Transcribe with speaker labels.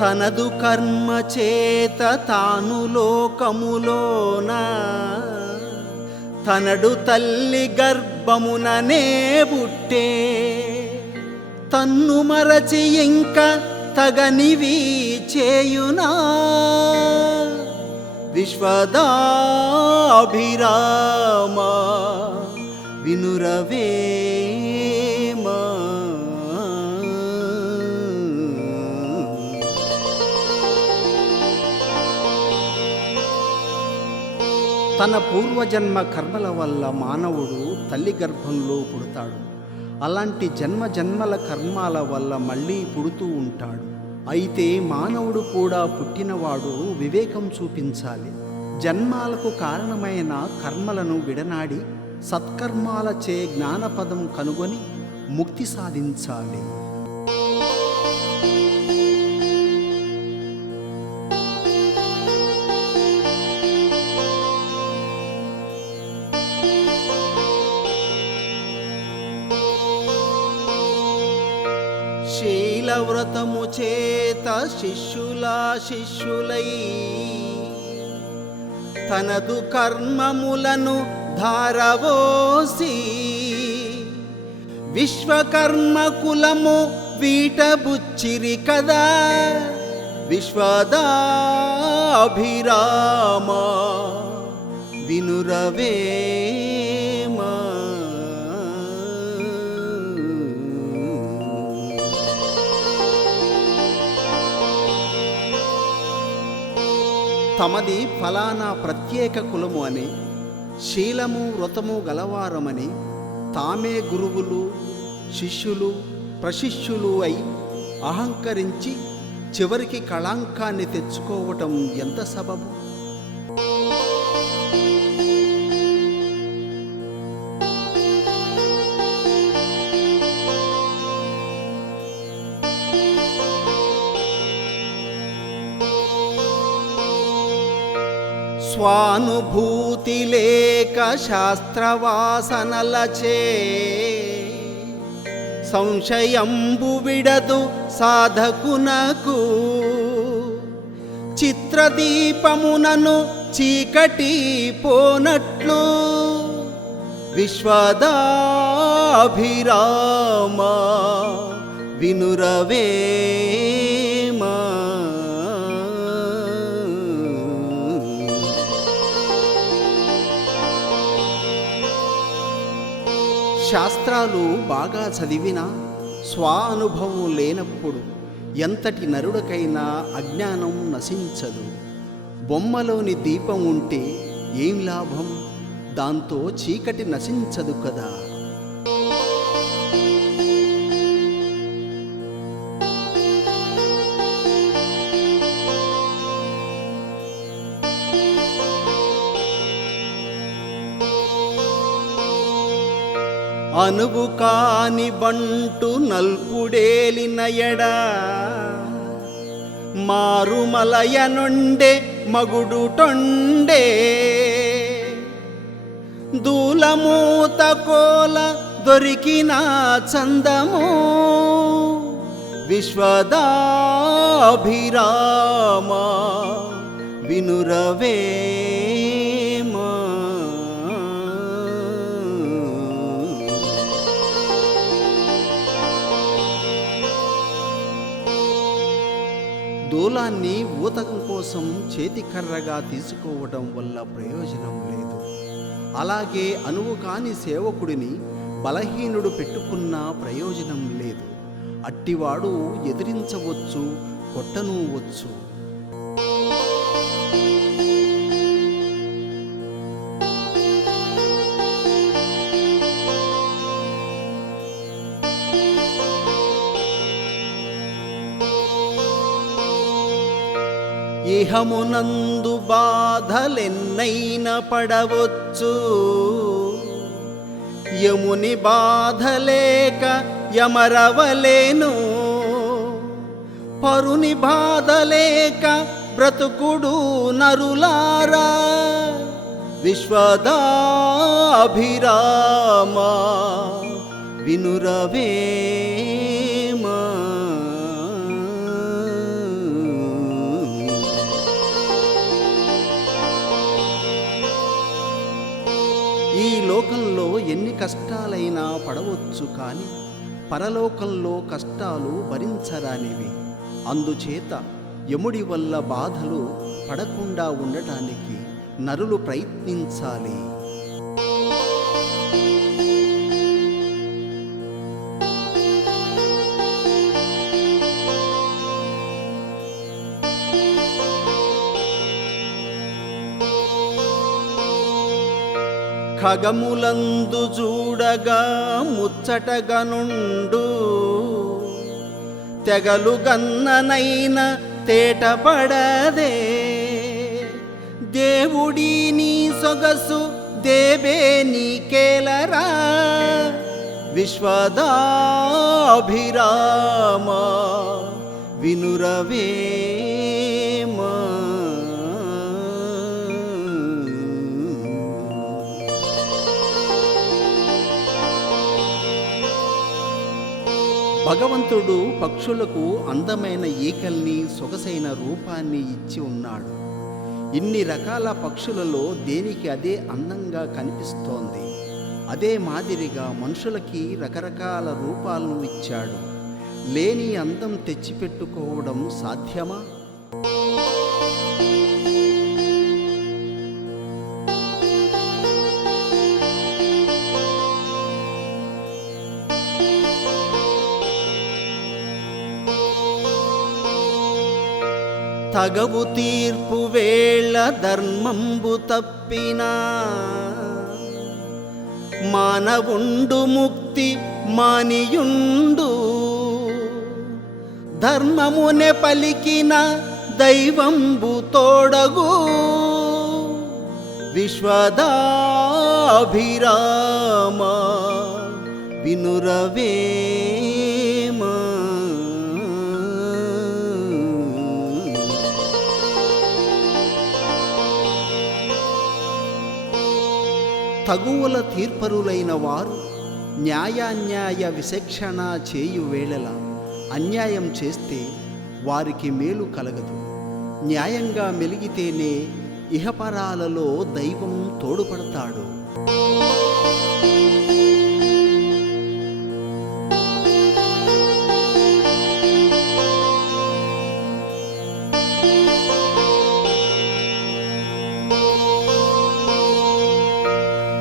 Speaker 1: తనదు కర్మ చేత తాను లోకములోన. తనడు తల్లి గర్భముననే బుట్టే తన్ను మరచి ఇంక తగనివి చేయునా. విశ్వదాభిరామ వినురవే. తన పూర్వజన్మ కర్మల వల్ల మానవుడు తల్లి గర్భంలో పుడతాడు. అలాంటి జన్మ జన్మల కర్మాల వల్ల మళ్ళీ పుడుతూ ఉంటాడు. అయితే మానవుడు కూడా పుట్టినవాడు వివేకం చూపించాలి. జన్మాలకు కారణమైన కర్మలను విడనాడి సత్కర్మాలచే జ్ఞానపదం కనుగొని ముక్తి సాధించాలి. వ్రతము చేత శిష్యులా శిష్యులై. తనదు కర్మములను ధారవోసి విశ్వకర్మ కులము వీటబుచ్చిరి కదా. విశ్వదాభిరామ వినురవే తమది ఫలానా ప్రత్యేక కులము అని శీలము వ్రతము గలవారమని తామే గురువులు శిష్యులు ప్రశిష్యులు అయి అహంకరించి చివరికి కళాంకాన్ని తెచ్చుకోవటం ఎంత సబబు? స్వానుభూతి లేక శాస్త్రవాసనలచే సంశయంబు విడదు సాధకునకు చిత్రదీపమునను చీకటి పోనట్లు విశ్వదాభిరామ వినురవే శాస్త్రాలు బాగా చదివినా స్వానుభవం లేనప్పుడు ఎంతటి నరుడకైనా అజ్ఞానం నశించదు. బొమ్మలోని దీపం ఉంటే ఏం లాభం? దాంతో చీకటి నశించదు కదా. అనువు కాని బంటు నల్పుడేలిన ఎడా. మారుమలయ నుండే మగుడు టొండే దూలమూత కోల దొరికిన చందము. విశ్వదాభిరామ వినురవే. మూలాన్ని ఊతకం కోసం చేతికర్రగా తీసుకోవడం వల్ల ప్రయోజనం లేదు. అలాగే అనువు కాని సేవకుడిని బలహీనుడు పెట్టుకున్న ప్రయోజనం లేదు. అట్టివాడు ఎదిరించవచ్చు కొట్టనూవచ్చు. దేహమునందు బాధలెన్నైన పడవచ్చు. యముని బాధలేక యమరవలేను. పరుని బాధలేక బ్రతుకుడు నరులారా. విశ్వదాభిరామా వినురవే ఈ లోకంలో ఎన్ని కష్టాలైనా పడవచ్చు కానీ పరలోకంలో కష్టాలు భరించరానివి. అందుచేత యముడి వల్ల బాధలు పడకుండా ఉండటానికి నరులు ప్రయత్నించాలి. ఖగములందు చూడగా ముచ్చటగనుండు. తెగలు గన్ననైన తేటపడదే. దేవుడి నీ సొగసు దేవే నీకేలరా విశ్వదాభిరామ వినురవే. భగవంతుడు పక్షులకు అందమైన ఈకల్ని సొగసైన రూపాన్ని ఇచ్చి ఉన్నాడు. ఇన్ని రకాల పక్షులలో దేనికి అదే అందంగా కనిపిస్తోంది. అదే మాదిరిగా మనుషులకి రకరకాల రూపాలను ఇచ్చాడు. లేని అందం తెచ్చిపెట్టుకోవడం సాధ్యమా? తగవు తీర్పు వేళ ధర్మంబు తప్పినా. మానవుండు ముక్తి మానియుండు. ధర్మమునే పలికిన దైవంబు తోడగు. విశ్వదాభిరామ వినురవే. తగువుల తీర్పరులైన వారు న్యాయాన్యాయ విచక్షణ చేయు వేళల అన్యాయం చేస్తే వారికి మేలు కలగదు. న్యాయంగా మెలిగితేనే ఇహపరాలలో దైవం తోడుపడతాడు.